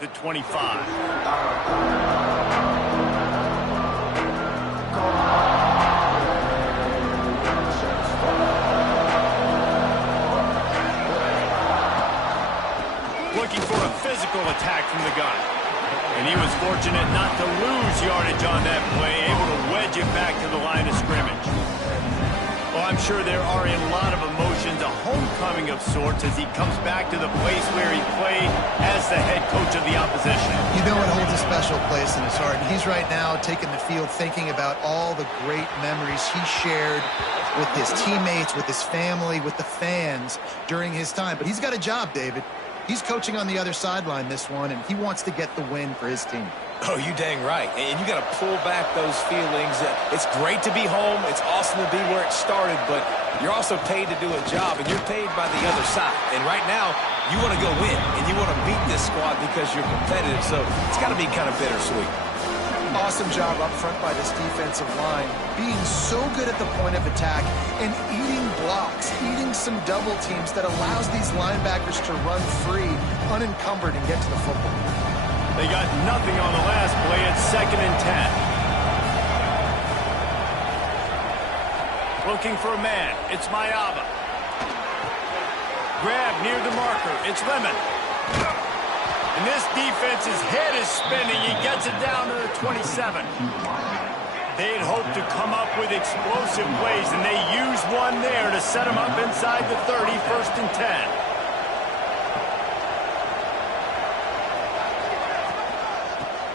the 25. Looking for a physical attack from the gun. And he was fortunate not to lose yardage on that play, able to wedge it back to the line of scrimmage. Well, I'm sure there are a lot of emotions, a homecoming of sorts, as he comes back to the place where he played as the head coach of the opposition. You know it holds a special place in his heart. And he's right now taking the field thinking about all the great memories he shared with his teammates, with his family, with the fans during his time. But he's got a job, David. He's coaching on the other sideline this one, and he wants to get the win for his team. Oh, you dang right. And you got to pull back those feelings. It's great to be home. It's awesome to be where it started, but you're also paid to do a job, and you're paid by the other side. And right now, you want to go win, and you want to beat this squad because you're competitive, so it's got to be kind of bittersweet. Awesome job up front by this defensive line, being so good at the point of attack and eating blocks, eating some double teams that allows these linebackers to run free, unencumbered, and get to the football. They got nothing on the last play. It's 2nd and 10. Looking for a man. It's Mayava. Grab near the marker. It's Lemon. And this defense's head is spinning. He gets it down to the 27. They'd hoped to come up with explosive plays, and they used one there to set them up inside the 30, 1st and 10.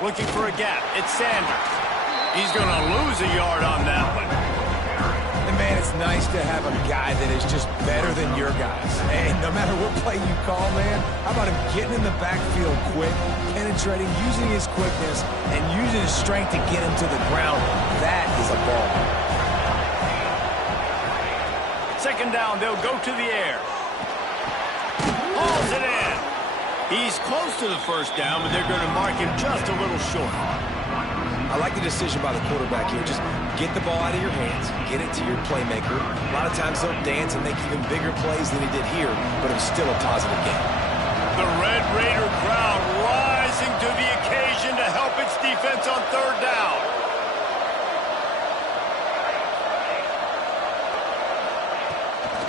Looking for a gap. It's Sanders. He's going to lose a yard on that one. And, man, it's nice to have a guy that is just better than your guys. And no matter what play you call, man, how about him getting in the backfield quick, penetrating, using his quickness, and using his strength to get him to the ground. That is a ball. 2nd down, they'll go to the air. Hauls it in. He's close to the 1st down, but they're going to mark him just a little short. I like the decision by the quarterback here. Just get the ball out of your hands, get it to your playmaker. A lot of times he'll dance and make even bigger plays than he did here, but it was still a positive game. The Red Raider crowd rising to the occasion to help its defense on 3rd down.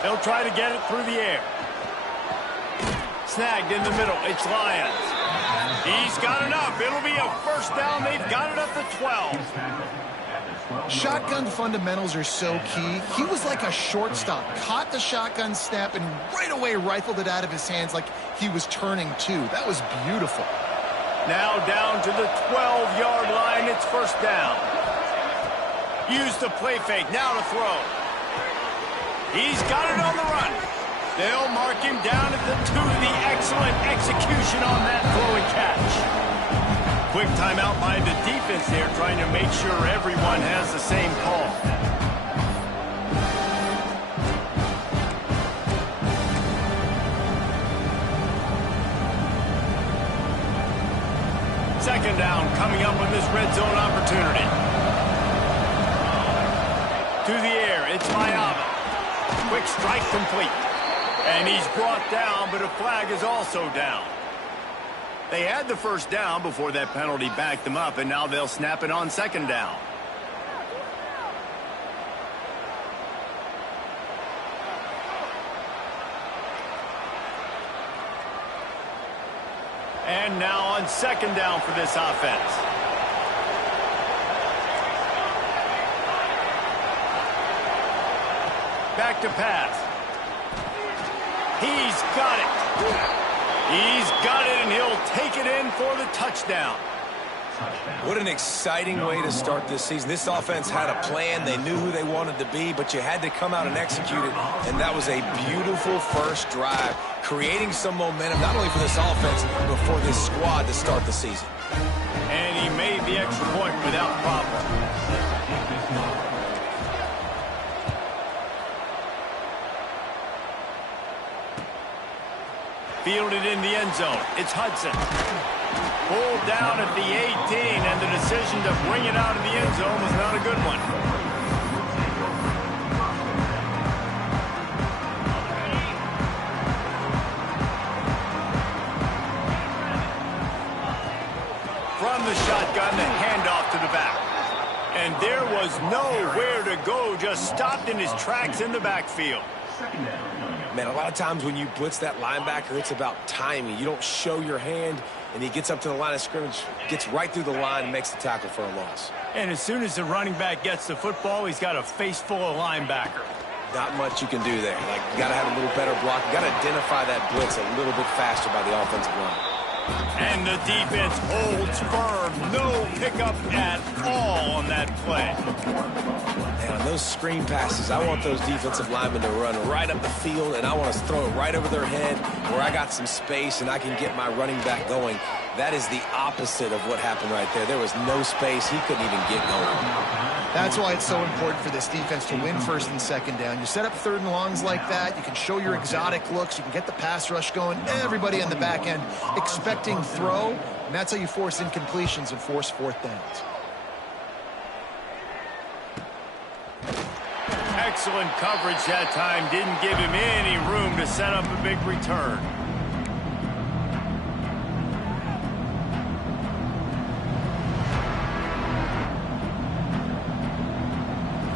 They'll try to get it through the air. Snagged in the middle. It's Lyons. He's got enough. It'll be a 1st down. They've got it up to 12. Shotgun fundamentals are so key. He was like a shortstop, caught the shotgun snap, and right away rifled it out of his hands like he was turning two. That was beautiful. Now down to the 12-yard line. It's 1st down. Use the play fake. Now to throw. He's got it on the run. They'll mark him down at the 2. The excellent execution on that throw and catch. Quick timeout by the defense there, trying to make sure everyone has the same call. Second down coming up with this red zone opportunity. To the air, it's Mayava. Quick strike complete. And he's brought down, but a flag is also down. They had the 1st down before that penalty backed them up, and now they'll snap it on 2nd down. And now on 2nd down for this offense. Back to pass. He's got it. He's got it, and he'll take it in for the touchdown. What an exciting way to start this season. This offense had a plan. They knew who they wanted to be, but you had to come out and execute it, and that was a beautiful first drive, creating some momentum, not only for this offense, but for this squad to start the season. And he made the extra point without problem. Fielded in the end zone. It's Hudson. Pulled down at the 18, and the decision to bring it out of the end zone was not a good one. was nowhere to go, just stopped in his tracks in the backfield. Man, a lot of times when you blitz that linebacker, it's about timing. You don't show your hand, and he gets up to the line of scrimmage, gets right through the line, and makes the tackle for a loss. And as soon as the running back gets the football, he's got a face full of linebacker. Not much you can do there. Like, you got to have a little better block. You got to identify that blitz a little bit faster by the offensive line. And the defense holds firm. No pickup at all on that play. And on those screen passes, I want those defensive linemen to run right up the field, and I want to throw it right over their head where I got some space and I can get my running back going. That is the opposite of what happened right there. There was no space. He couldn't even get going. That's why it's so important for this defense to win first and second down. You set up third and longs like that. You can show your exotic looks. You can get the pass rush going. Everybody on the back end expecting throw. And that's how you force incompletions and force fourth downs. Excellent coverage that time. Didn't give him any room to set up a big return.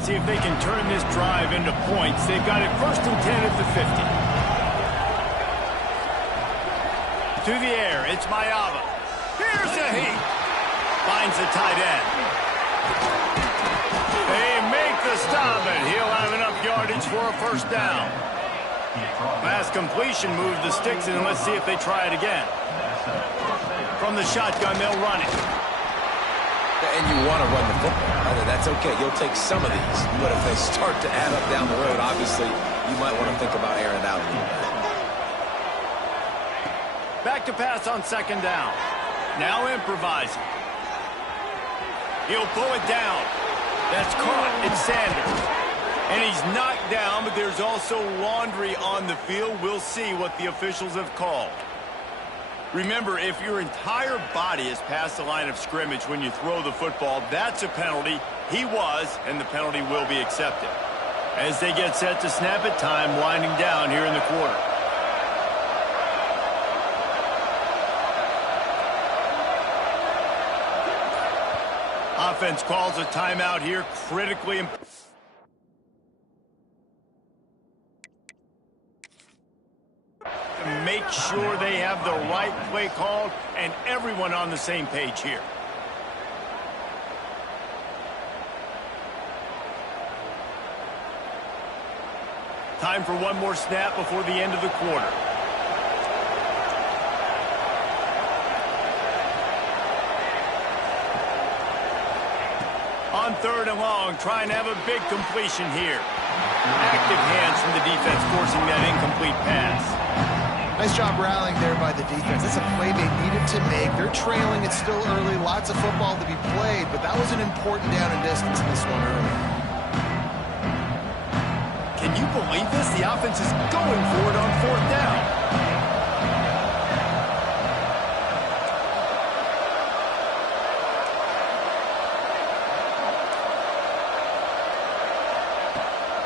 See if they can turn this drive into points. They've got it 1st and 10 at the 50. To the air, it's Mayava. Here's a heat. Finds the tight end. They make the stop, and he'll have enough yardage for a first down. Pass completion moves the sticks, and let's see if they try it again. From the shotgun, they'll run it. And you want to run the football. That's okay. You'll take some of these. But if they start to add up down the road, obviously, you might want to think about airing it out a little bit. Back to pass on 2nd down. Now improvising. He'll pull it down. That's caught. It's Sanders. And he's knocked down, but there's also laundry on the field. We'll see what the officials have called. Remember, if your entire body is past the line of scrimmage when you throw the football, that's a penalty. He was, and the penalty will be accepted. As they get set to snap it, time winding down here in the quarter. Offense calls a timeout here, critically important. Make sure they have the right play called and everyone on the same page here. Time for one more snap before the end of the quarter. On 3rd and long, trying to have a big completion here. Active hands from the defense forcing that incomplete pass. Nice job rallying there by the defense. That's a play they needed to make. They're trailing. It's still early. Lots of football to be played, but that was an important down and distance in this one early. Can you believe this? The offense is going for it on 4th down.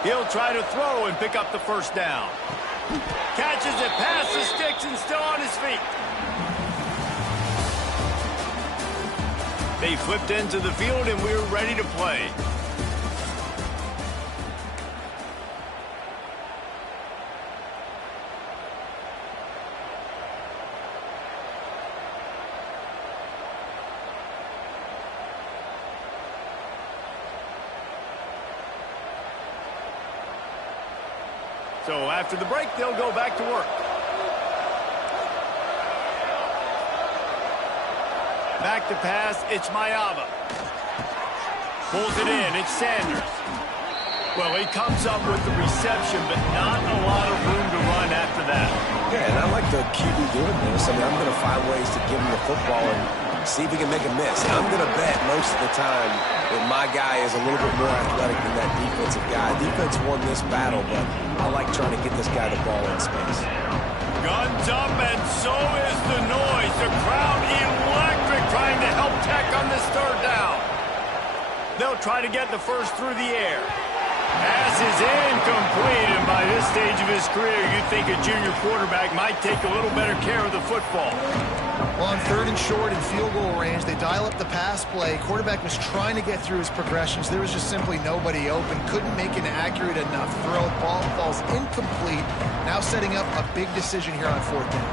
He'll try to throw and pick up the first down. Catches it past the sticks and still on his feet. They flipped into the field and we're ready to play. So after the break, they'll go back to work. Back to pass, it's Mayava. Pulls it in, it's Sanders. Well, he comes up with the reception, but not a lot of room to run after that. Yeah, and I like the QB doing this. I mean, I'm going to find ways to give him the football and see if he can make a miss. I'm going to bet most of the time that my guy is a little bit more athletic than that defensive guy. Defense won this battle, but I like trying to get this guy the ball in space. Guns up, and so is the noise. The crowd electric, trying to help Tech on this 3rd down. They'll try to get the first through the air. Pass is incomplete, and by this stage of his career, you'd think a junior quarterback might take a little better care of the football. Well, on 3rd and short and field goal range, they dial up the pass play. Quarterback was trying to get through his progressions. There was just simply nobody open. Couldn't make an accurate enough throw. Ball falls incomplete. Now setting up a big decision here on 4th down.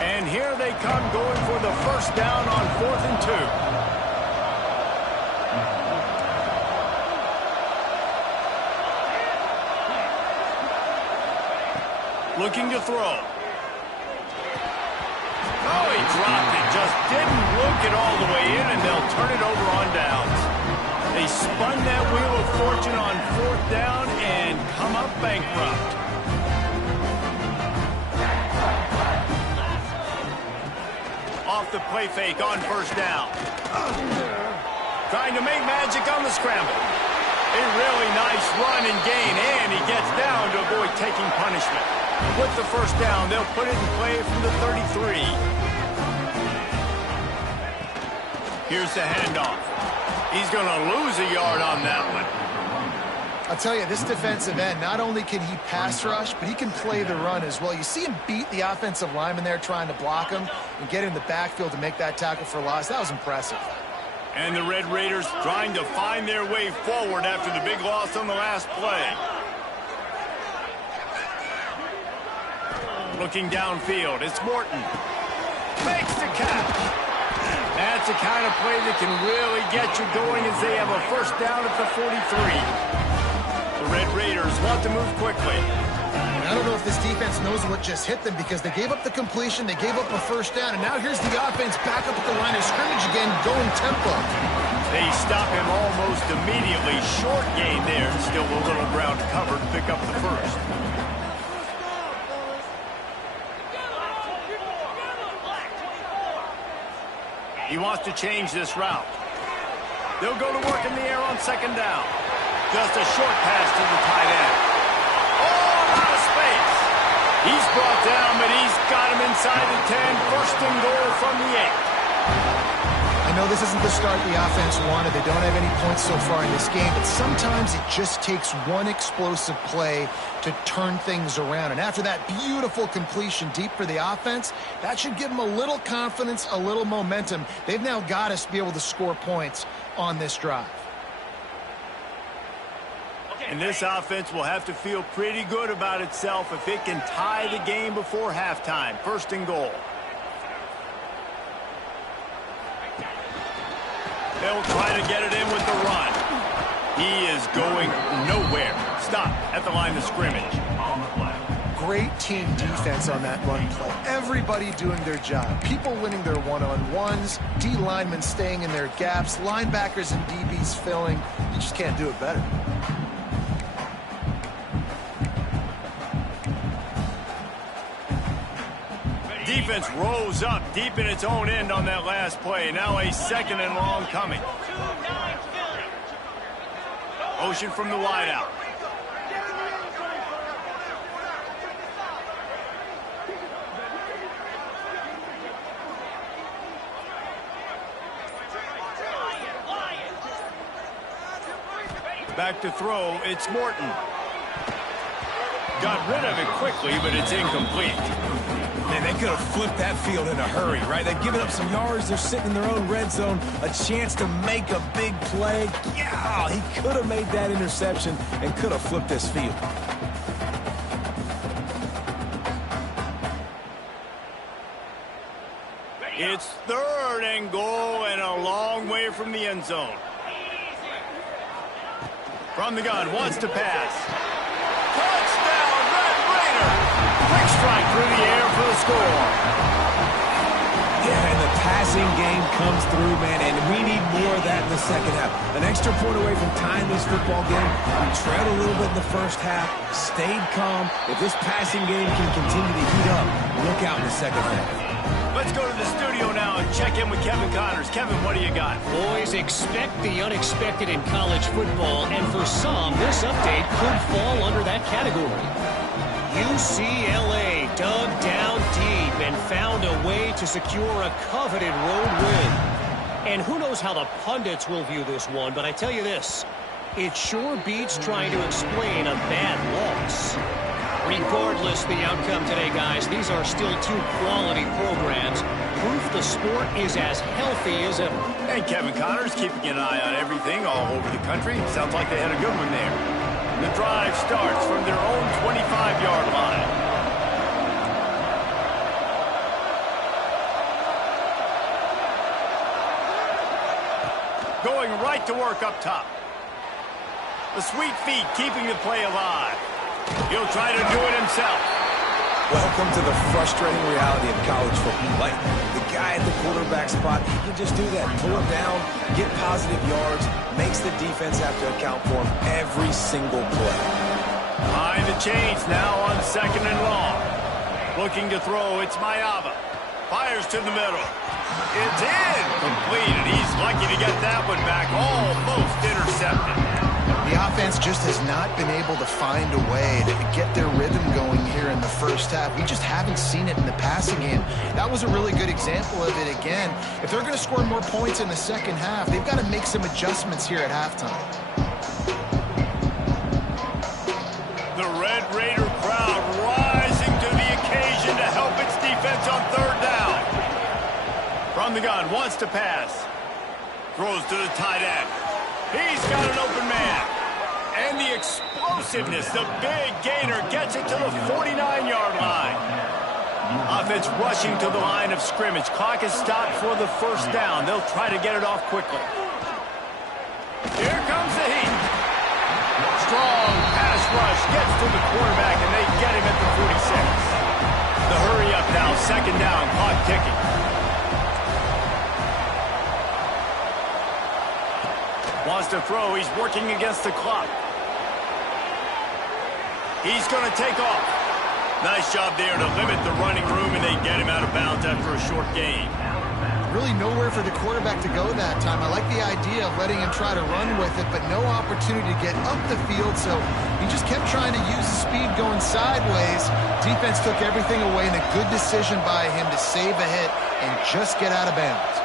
And here they come going for the first down on 4th and 2. Looking to throw. Oh, he dropped it. Just didn't look it all the way in, and they'll turn it over on downs. They spun that wheel of fortune on 4th down and come up bankrupt. Off the play fake on 1st down. Trying to make magic on the scramble. A really nice run and gain, and he gets down to avoid taking punishment. With the first down, they'll put it in play from the 33. Here's the handoff. He's going to lose a yard on that one. I'll tell you, this defensive end, not only can he pass rush, but he can play the run as well. You see him beat the offensive lineman there trying to block him and get in the backfield to make that tackle for loss. That was impressive. And the Red Raiders trying to find their way forward after the big loss on the last play. Looking downfield, it's Morton. Makes the catch. That's the kind of play that can really get you going as they have a first down at the 43. The Red Raiders want to move quickly. I don't know if this defense knows what just hit them because they gave up the completion, they gave up a first down, and now here's the offense back up at the line of scrimmage again, going tempo. They stop him almost immediately. Short gain there, and still a little ground covered to pick up the first. He wants to change this route. They'll go to work in the air on 2nd down. Just a short pass to the tight end. Oh, out of space. He's brought down, but he's got him inside the 10. 1st and goal from the 8. I know this isn't the start the offense wanted. They don't have any points so far in this game, but sometimes it just takes one explosive play to turn things around. And after that beautiful completion deep for the offense, that should give them a little confidence, a little momentum. They've now got us to be able to score points on this drive. And this offense will have to feel pretty good about itself if it can tie the game before halftime. 1st and goal. They'll try to get it in with the run. He is going nowhere. Stop at the line of scrimmage. Great team defense on that run play. Everybody doing their job. People winning their one-on-ones. D linemen staying in their gaps. Linebackers and DBs filling. You just can't do it better. Defense rose up deep in its own end on that last play. Now a 2nd and long coming. Motion from the wideout. Back to throw, it's Morton. Got rid of it quickly, but it's incomplete. Man, they could have flipped that field in a hurry, right? They've given up some yards. They're sitting in their own red zone. A chance to make a big play. Yeah, he could have made that interception and could have flipped this field. It's 3rd and goal and a long way from the end zone. From the gun, wants to pass. Touchdown, Red Raider! Quick strike through the air for the score. Yeah, and the passing game comes through, man, and we need more of that in the second half. An extra point away from tying this football game. We trailed a little bit in the first half, stayed calm. If this passing game can continue to heat up, look out in the second half. Let's go to the studio now and check in with Kevin Connors. Kevin, what do you got? Boys, expect the unexpected in college football, and for some, this update could fall under that category. UCLA dug down deep and found a way to secure a coveted road win. And who knows how the pundits will view this one, but I tell you this, it sure beats trying to explain a bad loss. Regardless the outcome today, guys, these are still two quality programs. Proof the sport is as healthy as ever. And Kevin Connors keeping an eye on everything all over the country. Sounds like they had a good one there. The drive starts from their own 25-yard line. Going right to work up top. The sweet feet keeping the play alive. He'll try to do it himself. Welcome to the frustrating reality of college football. Like, the guy at the quarterback spot, he can just do that. Pull him down, get positive yards, makes the defense have to account for him every single play. Behind the chains now on 2nd and long. Looking to throw, it's Mayava. Fires to the middle. It's in. Complete, and he's lucky to get that one back. Almost intercepted. The offense just has not been able to find a way to get their rhythm going here in the first half. We just haven't seen it in the passing game. That was a really good example of it again. If they're going to score more points in the second half, they've got to make some adjustments here at halftime. The Red Raider crowd rising to the occasion to help its defense on 3rd down. From the gun, wants to pass. Throws to the tight end. He's got an open man. And the explosiveness, the big gainer, gets it to the 49-yard line. Offense rushing to the line of scrimmage. Clock is stopped for the 1st down. They'll try to get it off quickly. Here comes the heat. Strong pass rush gets to the quarterback, and they get him at the 46. The hurry up now, 2nd down, clock ticking. Wants to throw, he's working against the clock. He's going to take off. Nice job there to limit the running room, and they get him out of bounds after a short gain. Really nowhere for the quarterback to go that time. I like the idea of letting him try to run with it, but no opportunity to get up the field, so he just kept trying to use the speed going sideways. Defense took everything away, and a good decision by him to save a hit and just get out of bounds.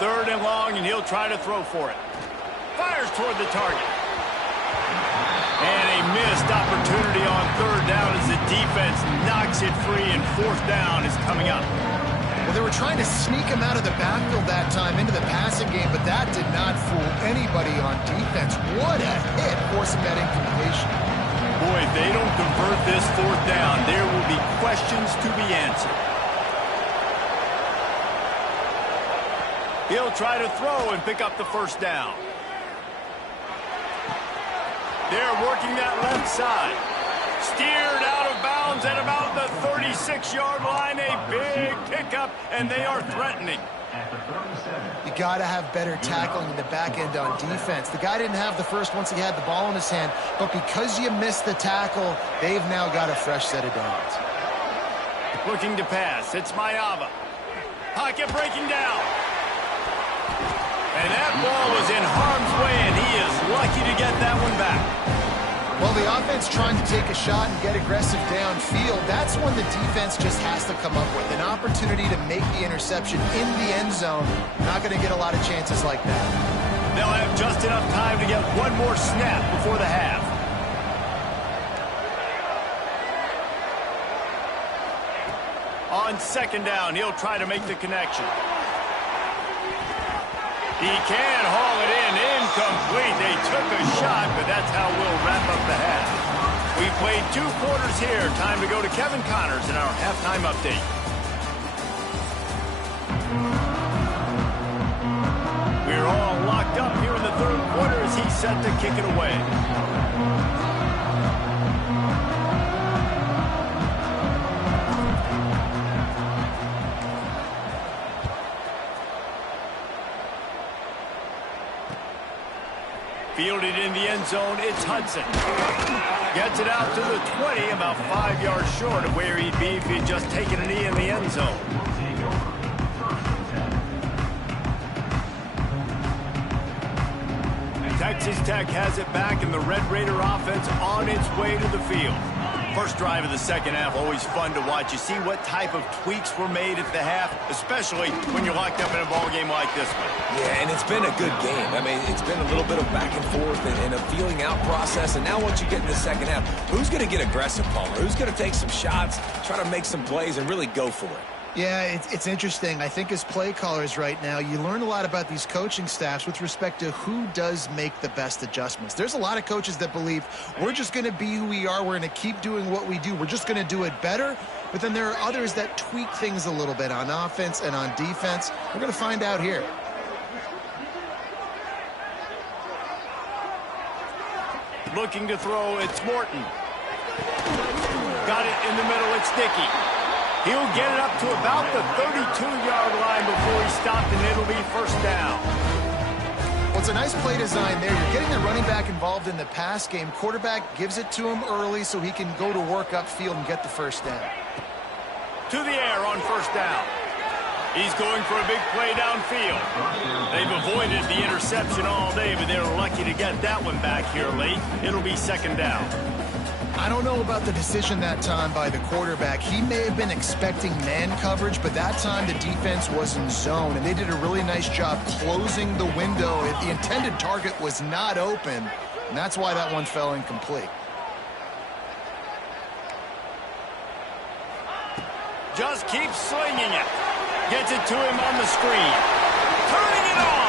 Third and long, and he'll try to throw for it. Fires toward the target. And a missed opportunity on 3rd down as the defense knocks it free, and 4th down is coming up. Well, they were trying to sneak him out of the backfield that time into the passing game, but that did not fool anybody on defense. What a hit, forcing that incompletion. Boy, if they don't convert this 4th down, there will be questions to be answered. He'll try to throw and pick up the 1st down. They're working that left side. Steered out of bounds at about the 36-yard line. A big pickup, and they are threatening. You got to have better tackling in the back end on defense. The guy didn't have the first once he had the ball in his hand, but because you missed the tackle, they've now got a fresh set of downs. Looking to pass. It's Mayava. Pocket breaking down. And that ball was in harm's way, and he is lucky to get that one back. Well, the offense trying to take a shot and get aggressive downfield, that's when the defense just has to come up with an opportunity to make the interception in the end zone. Not going to get a lot of chances like that. They'll have just enough time to get one more snap before the half. On 2nd down, he'll try to make the connection. He can haul it in, incomplete. They took a shot, but that's how we'll wrap up the half. We've played 2 quarters here. Time to go to Kevin Connors in our halftime update. We're all locked up here in the 3rd quarter as he's set to kick it away. Fielded in the end zone, it's Hudson. Gets it out to the 20, about 5 yards short of where he'd be if he'd just taken a knee in the end zone. Texas Tech has it back, and the Red Raider offense on its way to the field. First drive of the second half, always fun to watch. You see what type of tweaks were made at the half, especially when you're locked up in a ball game like this one. Yeah, and it's been a good game. I mean, it's been a little bit of back and forth and a feeling out process. And now once you get in the second half, who's going to get aggressive, Palmer? Who's going to take some shots, try to make some plays, and really go for it? Yeah, it's interesting. I think as play callers right now, you learn a lot about these coaching staffs with respect to who does make the best adjustments. There's a lot of coaches that believe we're just going to be who we are. We're going to keep doing what we do. We're just going to do it better. But then there are others that tweak things a little bit on offense and on defense. We're going to find out here. Looking to throw, it's Morton. Got it in the middle, it's Dickey. He'll get it up to about the 32-yard line before he stopped, and it'll be first down. Well, it's a nice play design there. You're getting the running back involved in the pass game. Quarterback gives it to him early so he can go to work upfield and get the first down. To the air on first down. He's going for a big play downfield. They've avoided the interception all day, but they were lucky to get that one back here late. It'll be second down. I don't know about the decision that time by the quarterback. He may have been expecting man coverage, but that time the defense was in zone, and they did a really nice job closing the window. The intended target was not open, and that's why that one fell incomplete. Just keeps slinging it. Gets it to him on the screen. Turning it on.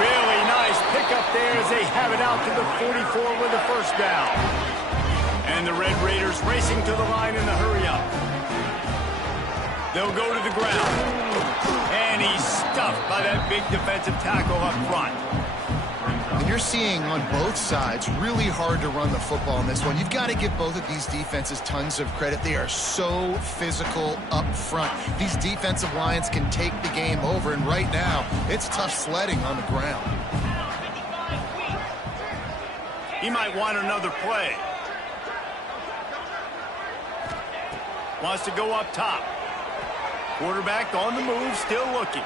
Really nice pickup there as they have it out to the 44 with a first down. And the Red Raiders racing to the line in the hurry-up. They'll go to the ground. And he's stuffed by that big defensive tackle up front. And you're seeing on both sides really hard to run the football in this one. You've got to give both of these defenses tons of credit. They are so physical up front. These defensive lines can take the game over, and right now it's tough sledding on the ground. He might want another play. Wants to go up top. Quarterback on the move, still looking.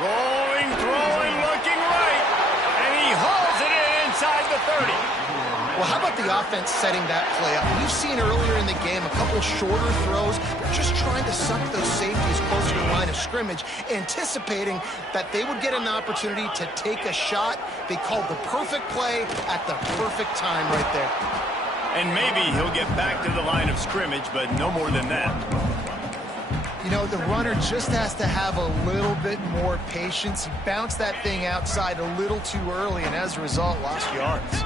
Rolling, throwing, looking right. And he hauls it in inside the 30. Well, how about the offense setting that play up? We've seen earlier in the game a couple shorter throws. They're just trying to suck those safeties closer to the line of scrimmage, anticipating that they would get an opportunity to take a shot. They called the perfect play at the perfect time right there. And maybe he'll get back to the line of scrimmage, but no more than that. You know, the runner just has to have a little bit more patience. He bounced that thing outside a little too early, and as a result, lost yards.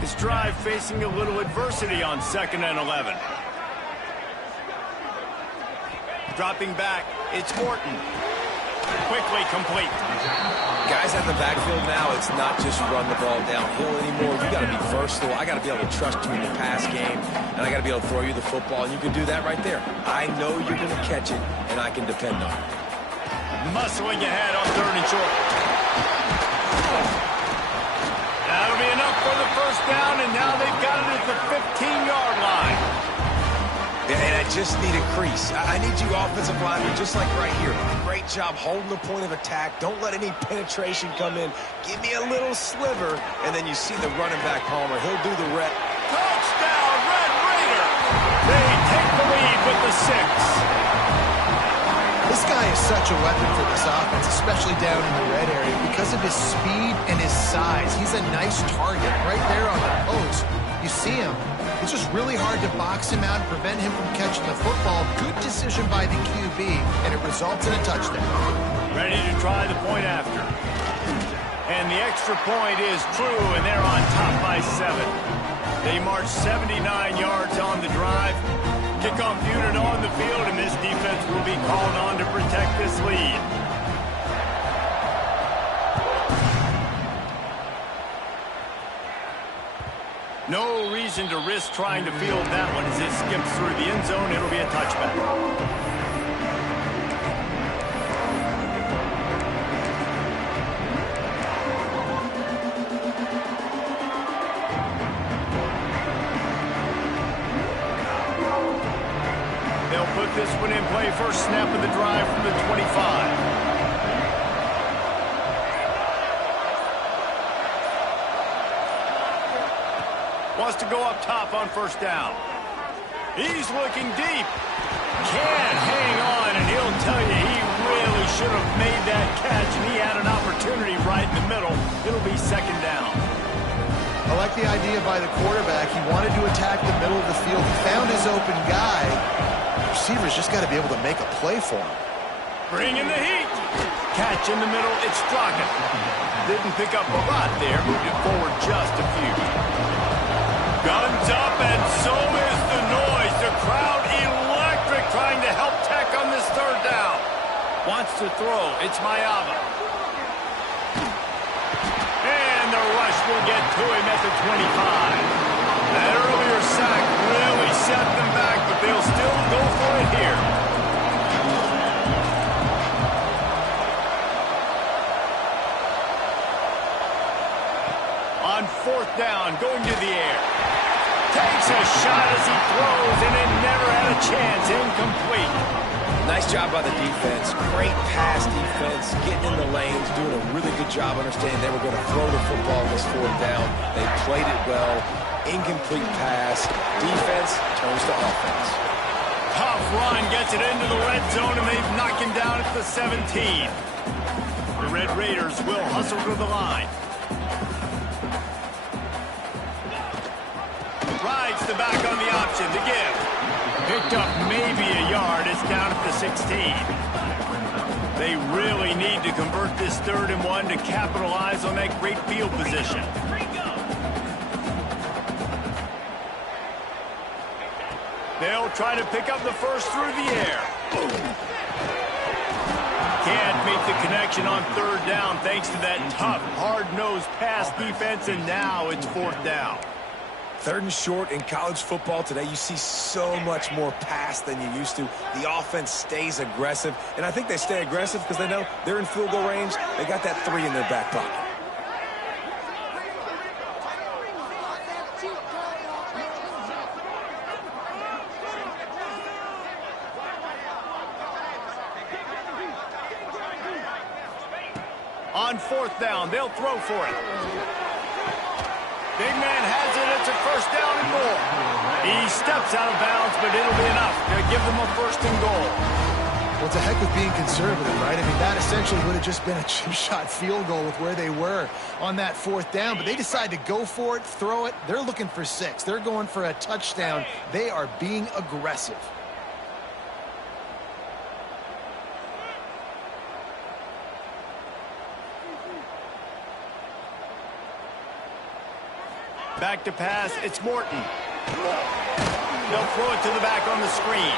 His drive facing a little adversity on 2nd and 11. Dropping back, it's Morton. Quickly complete. Guys at the backfield now, it's not just run the ball downhill anymore. You got to be versatile. I got to be able to trust you in the pass game, and I got to be able to throw you the football, and you can do that right there. I know you're going to catch it, and I can depend on it. Muscling ahead on 3rd and short. That'll be enough for the first down, and now they've got it at the 15-yard line. And I just need a crease. I need you offensive linemen, just like right here. Great job holding the point of attack. Don't let any penetration come in. Give me a little sliver, and then you see the running back, Palmer. He'll do the rep. Touchdown, Red Raider! They take the lead with the 6. This guy is such a weapon for this offense, especially down in the red area, because of his speed and his size. He's a nice target right there on the post. You see him. It's just really hard to box him out and prevent him from catching the football. Good decision by the QB, and it results in a touchdown. Ready to try the point after. And the extra point is true, and they're on top by 7. They march 79 yards on the drive. Kickoff unit on the field, and this defense will be called on to protect this lead. No reason to risk trying to field that one as it skips through the end zone. It'll be a touchback. They'll put this one in play. First snap of the drive from the 25. Wants to go up top on first down. He's looking deep. Can't hang on, and he'll tell you he really should have made that catch, and he had an opportunity right in the middle. It'll be second down. I like the idea by the quarterback. He wanted to attack the middle of the field. He found his open guy. The receiver's just got to be able to make a play for him. Bringing the heat. Catch in the middle. It's Stroggett. Didn't pick up a lot there. Moved it forward just a few. Guns up, and so is the noise. The crowd electric, trying to help Tech on this third down. Wants to throw. It's Mayava. And the rush will get to him at the 25. That earlier sack really set them back, but they'll still go for it here. On fourth down, going to the air. Takes a shot as he throws, and it never had a chance. Incomplete. Nice job by the defense. Great pass defense, getting in the lanes, doing a really good job understanding they were going to throw the football on this fourth down. They played it well. Incomplete pass. Defense turns to offense. Tough run, gets it into the red zone, and they've knocked him down at the 17. The Red Raiders will hustle to the line. Rides the back on the option to give. Picked up maybe a yard. It's down at the 16. They really need to convert this 3rd and 1 to capitalize on that great field position. They'll try to pick up the first through the air. Can't make the connection on 3rd down thanks to that tough, hard-nosed pass defense, and now it's 4th down. 3rd and short in college football today. You see so much more pass than you used to. The offense stays aggressive, and I think they stay aggressive because they know they're in field goal range. They got that 3 in their back pocket. On 4th down, they'll throw for it. Big man has it. It's a first down and more. He steps out of bounds, but it'll be enough to give them a 1st and goal. Well, it's a heck of being conservative, right? I mean, that essentially would have just been a chip-shot field goal with where they were on that 4th down, but they decide to go for it, throw it. They're looking for 6. They're going for a touchdown. They are being aggressive. Back to pass, it's Morton. They'll throw it to the back on the screen.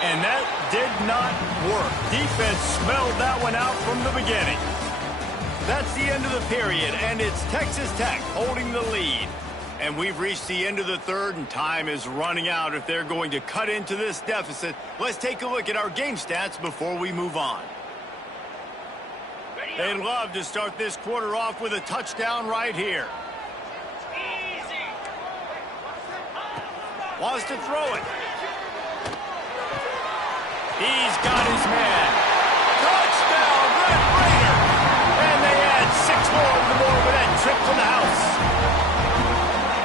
And that did not work. Defense smelled that one out from the beginning. That's the end of the period, and it's Texas Tech holding the lead. And we've reached the end of the 3rd, and time is running out if they're going to cut into this deficit. Let's take a look at our game stats before we move on. They'd love to start this quarter off with a touchdown right here. Wants to throw it. He's got his man. Touchdown, Red Raider! And they add 6 more to the board with that trip to the house.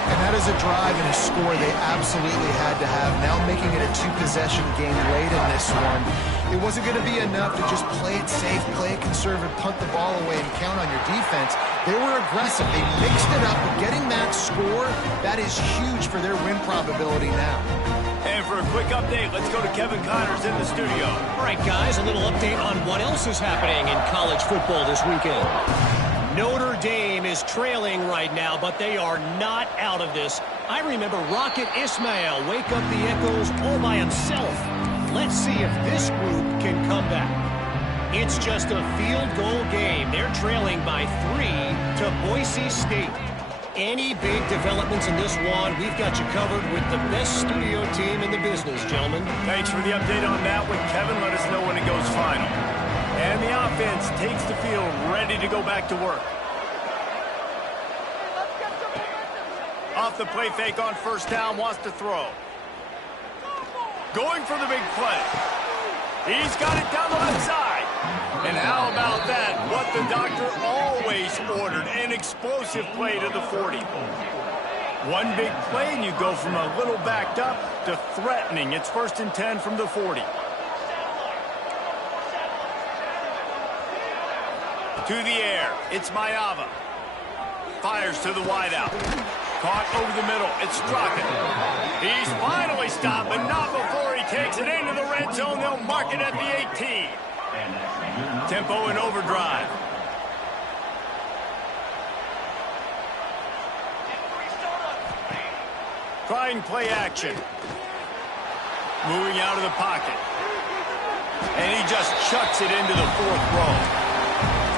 And that is a drive and a score they absolutely had to have. Now making it a 2-possession game late in this one. It wasn't going to be enough to just play it safe, play it conservative, punt the ball away, and count on your defense. They were aggressive. They mixed it up. But getting that score, that is huge for their win probability now. And for a quick update, let's go to Kevin Connors in the studio. All right, guys, a little update on what else is happening in college football this weekend. Notre Dame is trailing right now, but they are not out of this. I remember Rocket Ismail wake up the echoes all by himself. Let's see if this group can come back. It's just a field goal game. They're trailing by 3 to Boise State. Any big developments in this one, we've got you covered with the best studio team in the business, gentlemen. Thanks for the update on that one, Kevin. Let us know when it goes final. And the offense takes the field, ready to go back to work. Off the play fake on first down, wants to throw. Going for the big play. He's got it down the left side. And how about that? What the doctor always ordered, an explosive play to the 40. One big play, and you go from a little backed up to threatening. It's 1st and 10 from the 40. To the air, it's Mayava. Fires to the wideout. Caught over the middle, it's Straka. He's finally stopped, but not before he takes it into the red zone. They'll mark it at the 18. Tempo in overdrive. Trying play action. Moving out of the pocket. And he just chucks it into the 4th row.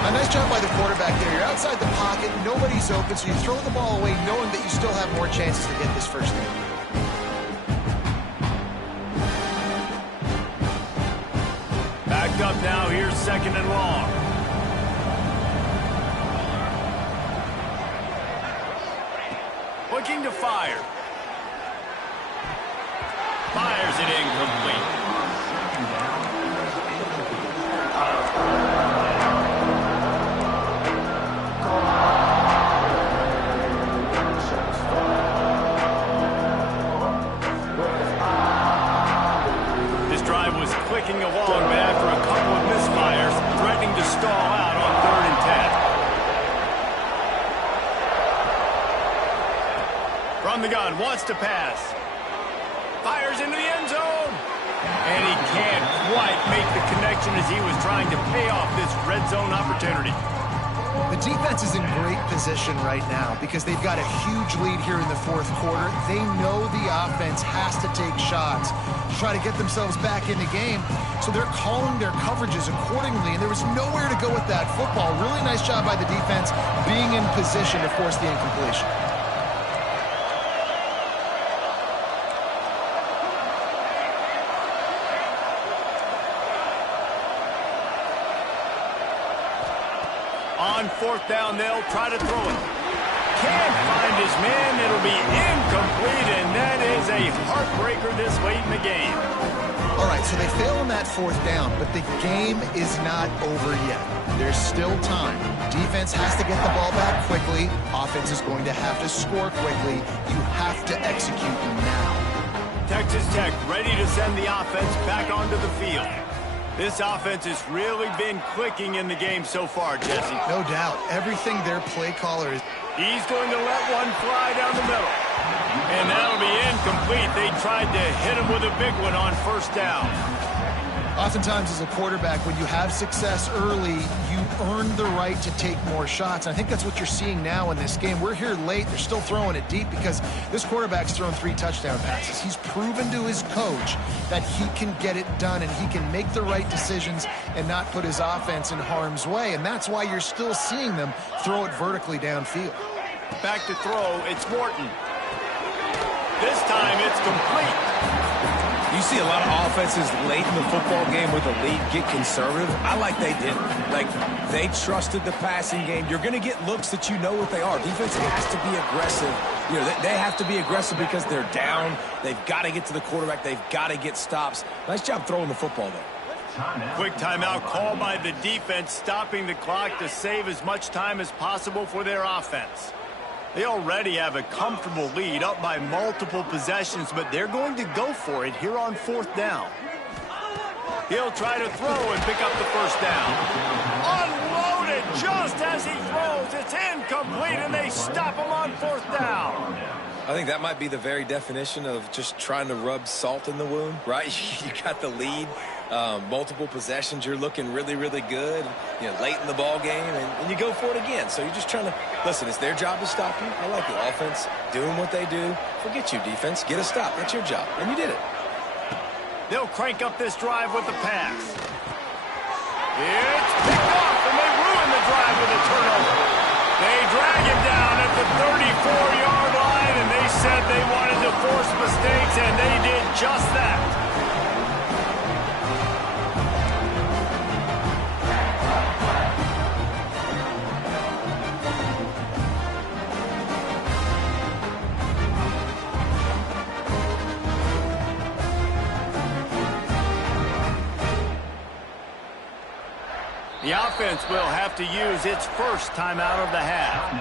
A nice job by the quarterback there. You're outside the pocket, nobody's open, so you throw the ball away knowing that you still have more chances to get this first down. Backed up now, here's 2nd and long. Looking to fire. Fires it incomplete. This drive was clicking along, but after a couple of misfires, threatening to stall out on 3rd and 10. From the gun, wants to pass. Fires into the end zone. And he can't quite make the connection as he was trying to pay off this red zone opportunity. The defense is in great position right now because they've got a huge lead here in the 4th quarter. They know the offense has to take shots to try to get themselves back in the game. So they're calling their coverages accordingly, and there was nowhere to go with that football. Really nice job by the defense being in position to force the incompletion. On 4th down, they'll try to throw it. Can't find his man. It'll be incomplete, and that is a heartbreaker this late in the game. All right, so they fail on that 4th down, but the game is not over yet. There's still time. Defense has to get the ball back quickly. Offense is going to have to score quickly. You have to execute now. Texas Tech ready to send the offense back onto the field. This offense has really been clicking in the game so far, Jesse. No doubt. Everything their play caller is... He's going to let one fly down the middle. And that'll be incomplete. They tried to hit him with a big one on 1st down. Oftentimes as a quarterback, when you have success early, you earn the right to take more shots. I think that's what you're seeing now in this game. We're here late. They're still throwing it deep because this quarterback's thrown 3 touchdown passes. He's proven to his coach that he can get it done and he can make the right decisions and not put his offense in harm's way. And that's why you're still seeing them throw it vertically downfield. Back to throw, it's Morton. This time it's complete. You see a lot of offenses late in the football game with a lead get conservative. I like they didn't. Like, they trusted the passing game. You're going to get looks that you know what they are. Defense has to be aggressive. You know, they have to be aggressive because they're down. They've got to get to the quarterback. They've got to get stops. Nice job throwing the football there. Quick timeout call by the defense, stopping the clock to save as much time as possible for their offense. They already have a comfortable lead up by multiple possessions, but they're going to go for it here on 4th down. He'll try to throw and pick up the 1st down. Unloaded just as he throws. It's incomplete, and they stop him on 4th down. I think that might be the very definition of just trying to rub salt in the wound, right? You got the lead, multiple possessions, you're looking really, really good, you know, late in the ball game, and you go for it again. So you're just trying to, listen, it's their job to stop you. I like the offense doing what they do. Forget you, defense. Get a stop. That's your job, and you did it. They'll crank up this drive with the pass. It's picked off, and they ruin the drive with a turnover. They drag him down at the 34-yard line, and they said they wanted to force mistakes, and they did just that. The offense will have to use its first timeout of the half.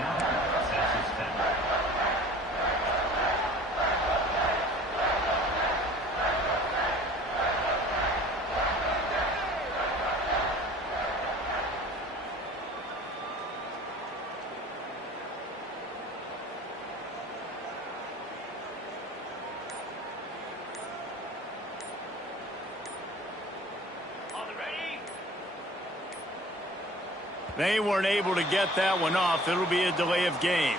They weren't able to get that one off. It'll be a delay of game.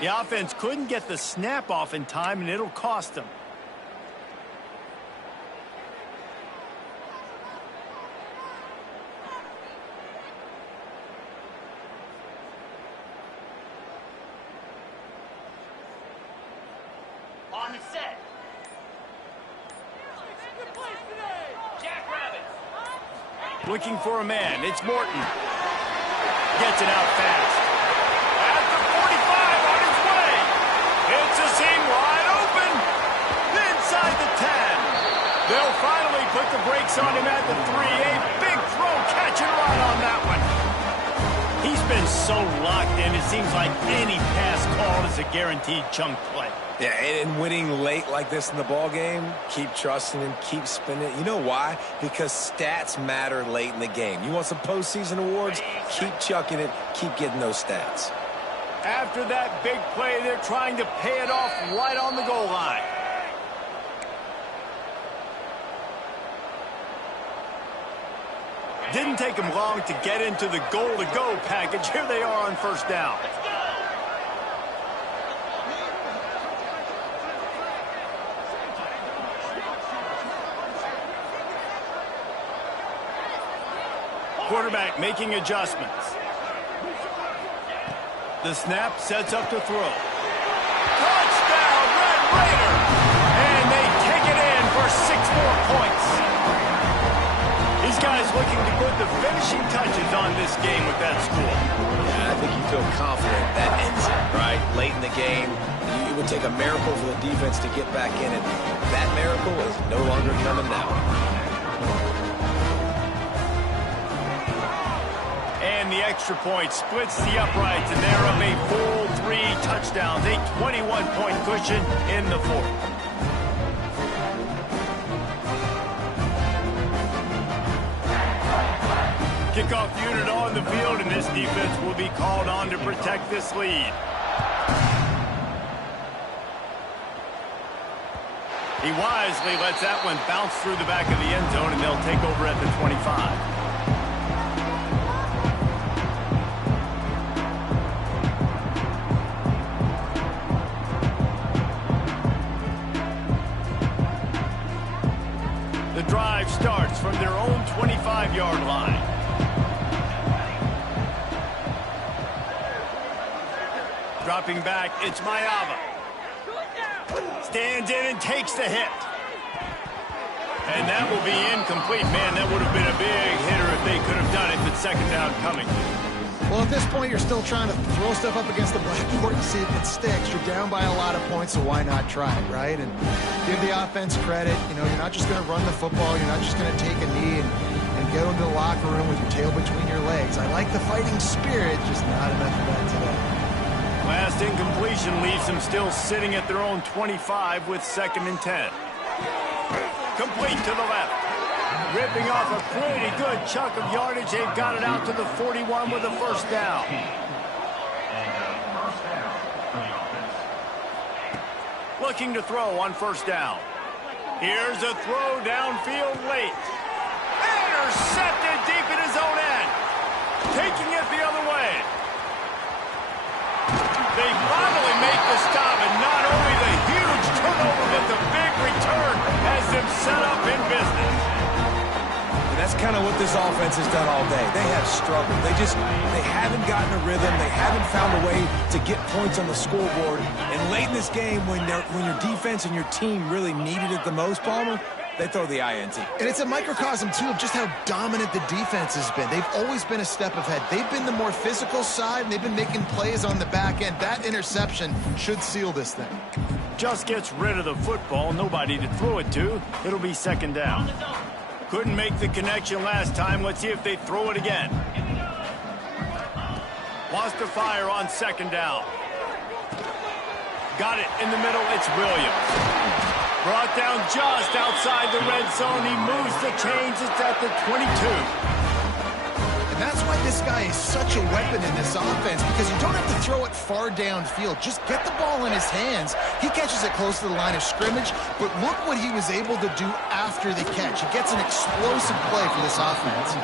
The offense couldn't get the snap off in time, and it'll cost them. On the set. Looking for a man. It's Morton. Gets it out fast. At the 45 on his way. It's a seam wide open. Inside the 10. They'll finally put the brakes on him at the 3. A big throw, catch and run on that one. He's been so locked in, it seems like any pass called is a guaranteed chunk play. Yeah, and winning late like this in the ball game, keep trusting and keep spinning. You know why? Because stats matter late in the game. You want some postseason awards? Keep chucking it. Keep getting those stats. After that big play, they're trying to pay it off right on the goal line. Didn't take them long to get into the goal-to-go package. Here they are on first down. Quarterback making adjustments. The snap sets up to throw. Touchdown, Red Raider! And they take it in for 6 more points. These guys looking to put the finishing touches on this game with that score. Yeah, I think you feel confident that ends it, right? Late in the game, it would take a miracle for the defense to get back in it. That miracle is no longer coming now. And the extra point splits the uprights, and they're up a full 3 touchdowns, a 21-point cushion in the fourth. Kickoff unit on the field, and this defense will be called on to protect this lead. He wisely lets that one bounce through the back of the end zone, and they'll take over at the 25. The drive starts from their own 25-yard line. Dropping back, it's Mayava. Stands in and takes the hit. And that will be incomplete. Man, that would have been a big hitter if they could have done it, but second down coming. Well, at this point, you're still trying to throw stuff up against the blackboard and see if it sticks. You're down by a lot of points, so why not try it, right? And give the offense credit. You know, you're not just going to run the football. You're not just going to take a knee and go into the locker room with your tail between your legs. I like the fighting spirit, just not enough of that today. Last incompletion leaves them still sitting at their own 25 with 2nd and 10. Complete to the left. Ripping off a pretty good chunk of yardage. They've got it out to the 41 with a first down. Looking to throw on first down. Here's a throw downfield late. Intercepted deep in his own end. Taking it the other way. They finally make the stop, and not only the huge turnover, but the big return has them set up in business. And that's kind of what this offense has done all day. They have struggled. They haven't gotten a rhythm. They haven't found a way to get points on the scoreboard. And late in this game, when your defense and your team really needed it the most, Palmer, they throw the INT. And it's a microcosm, too, of just how dominant the defense has been. They've always been a step ahead. They've been the more physical side, and they've been making plays on the back end. That interception should seal this thing. Just gets rid of the football. Nobody to throw it to. It'll be second down. Couldn't make the connection last time. Let's see if they throw it again. Wants to fire on second down. Got it in the middle. It's Williams. Brought down just outside the red zone. He moves the chains. It's at the 22. And And that's why this guy is such a weapon in this offense, because you don't have to throw it far downfield. Just get the ball in his hands. He catches it close to the line of scrimmage, but look what he was able to do after the catch. He gets an explosive play for this offense.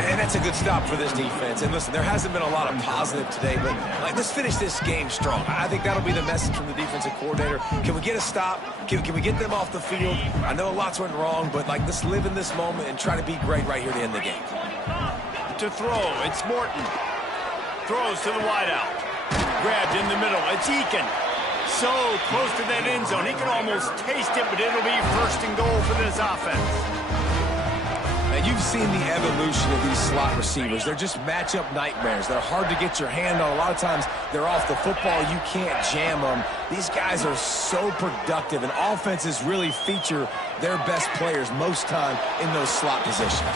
And that's a good stop for this defense. And listen, there hasn't been a lot of positive today, but let's finish this game strong. I think that'll be the message from the defensive coordinator. Can we get a stop? Can we get them off the field? I know lots went wrong, but let's live in this moment and try to be great right here to end the game. To throw, it's Morton. Throws to the wideout. Grabbed in the middle, it's Eakin. So close to that end zone, he can almost taste it, but it'll be first and goal for this offense. Now, you've seen the evolution of these slot receivers. They're just matchup nightmares. They're hard to get your hand on. A lot of times, they're off the football. You can't jam them. These guys are so productive, and offenses really feature their best players most time in those slot positions.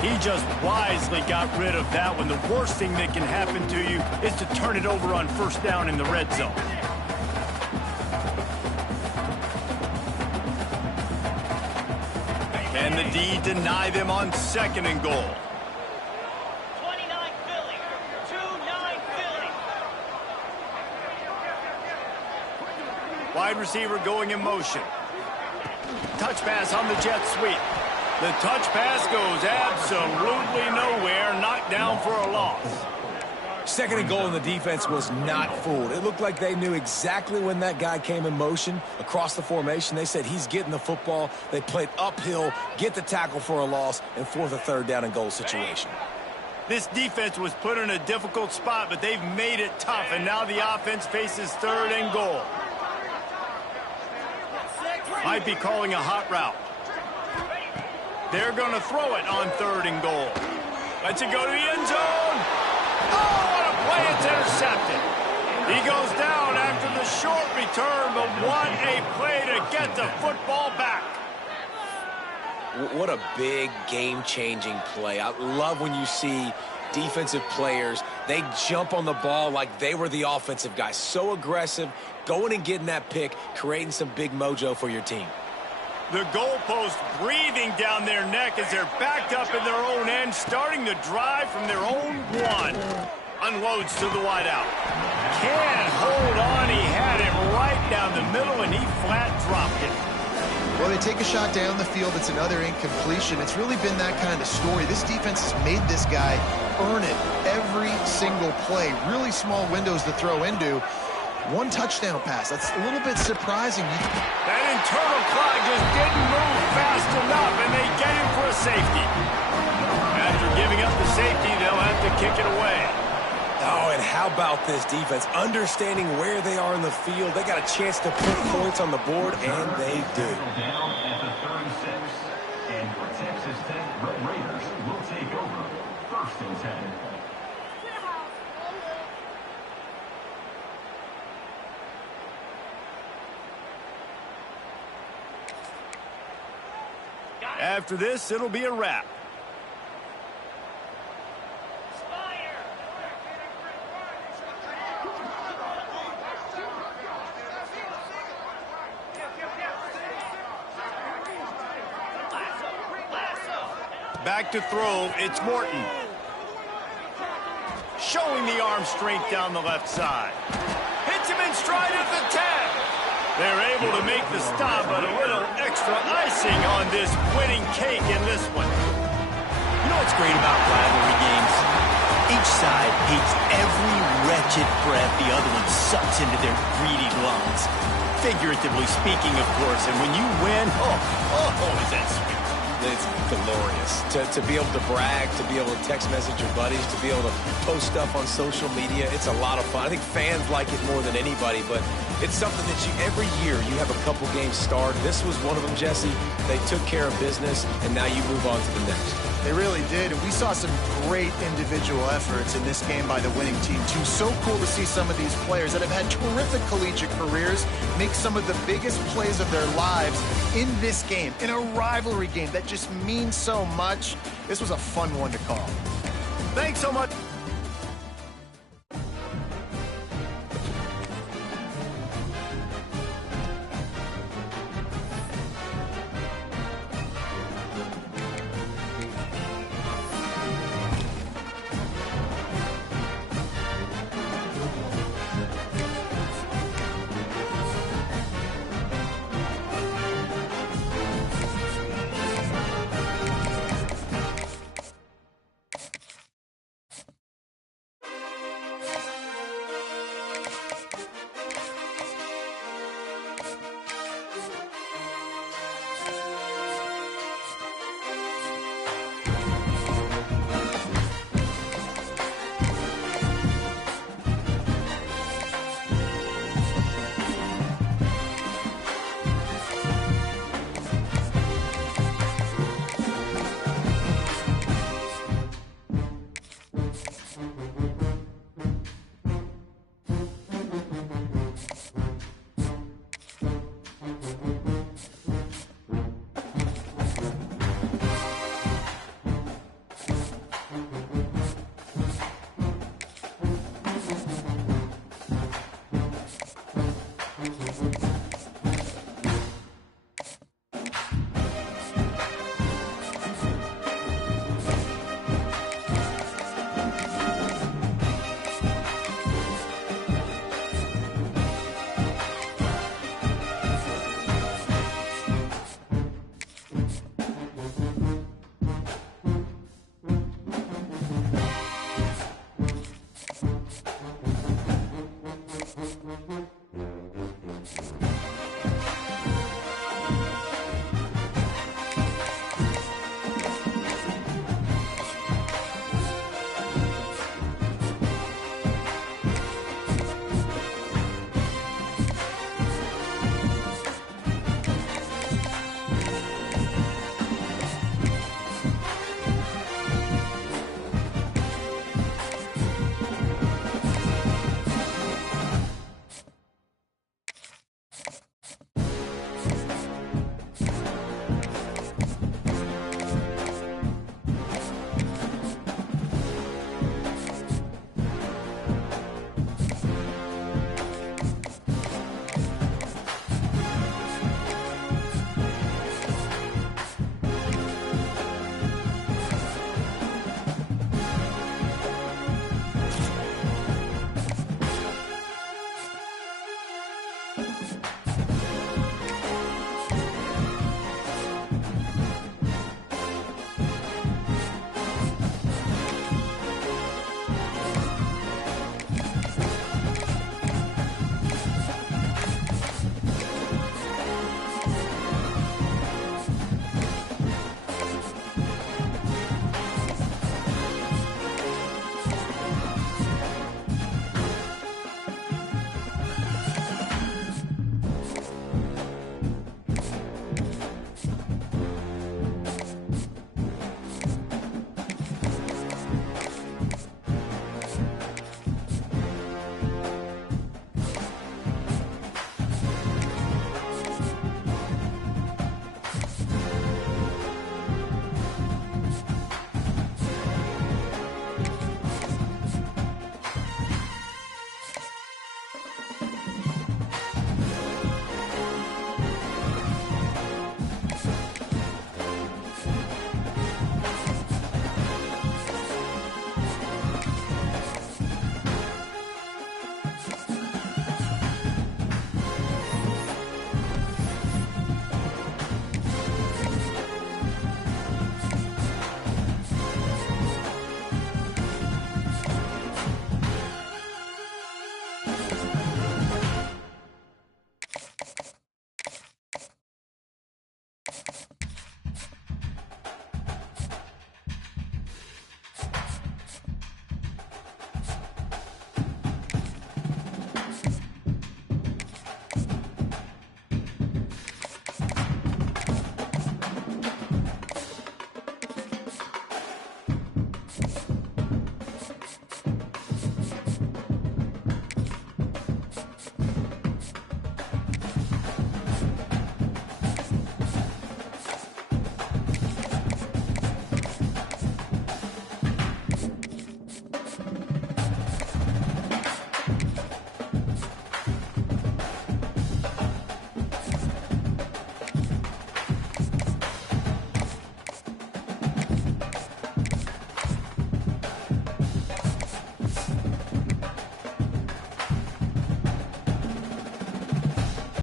He just wisely got rid of that one. The worst thing that can happen to you is to turn it over on first down in the red zone. Can the D deny them on second and goal? 29 Philly. 2-9 Philly. Wide receiver going in motion. Touch pass on the jet sweep. The touch pass goes absolutely nowhere. Knocked down for a loss. Second and goal, and the defense was not fooled. It looked like they knew exactly when that guy came in motion across the formation. They said he's getting the football. They played uphill, get the tackle for a loss, and force a third down and goal situation. This defense was put in a difficult spot, but they've made it tough, and now the offense faces third and goal. Might be calling a hot route. They're going to throw it on third and goal. Let's it go to the end zone. Oh, what a play. It's intercepted. He goes down after the short return, but what a play to get the football back. What a big game-changing play. I love when you see defensive players, they jump on the ball like they were the offensive guy. So aggressive, going and getting that pick, creating some big mojo for your team. The goalpost breathing down their neck as they're backed up in their own end, starting to drive from their own one. Unloads to the wideout. Can't hold on. He had him right down the middle, and he flat dropped it. Well, they take a shot down the field. It's another incompletion. It's really been that kind of story. This defense has made this guy earn it every single play. Really small windows to throw into. One touchdown pass. That's a little bit surprising. That internal clock just didn't move fast enough, and they get him for a safety. After giving up the safety, they'll have to kick it away. Oh, and how about this defense? Understanding where they are in the field. They got a chance to put points on the board, and they do. Down at the 36, and for Texas Tech, Red Raiders will take over 1st and 10. After this, it'll be a wrap. Back to throw, it's Morton. Showing the arm strength down the left side. Hits him in stride at the 10. They're able to make the stop, but a little extra icing on this winning cake in this one. You know what's great about rivalry games? Each side hates every wretched breath the other one sucks into their greedy lungs. Figuratively speaking, of course, and when you win, oh, is that sweet. It's glorious. To be able to brag, to be able to text message your buddies, to be able to post stuff on social media, it's a lot of fun. I think fans like it more than anybody, but it's something that every year you have a couple games start. This was one of them, Jesse. They took care of business, and now you move on to the next. They really did, and we saw some great individual efforts in this game by the winning team, too. So cool to see some of these players that have had terrific collegiate careers make some of the biggest plays of their lives in this game, in a rivalry game that just means so much. This was a fun one to call. Thanks so much.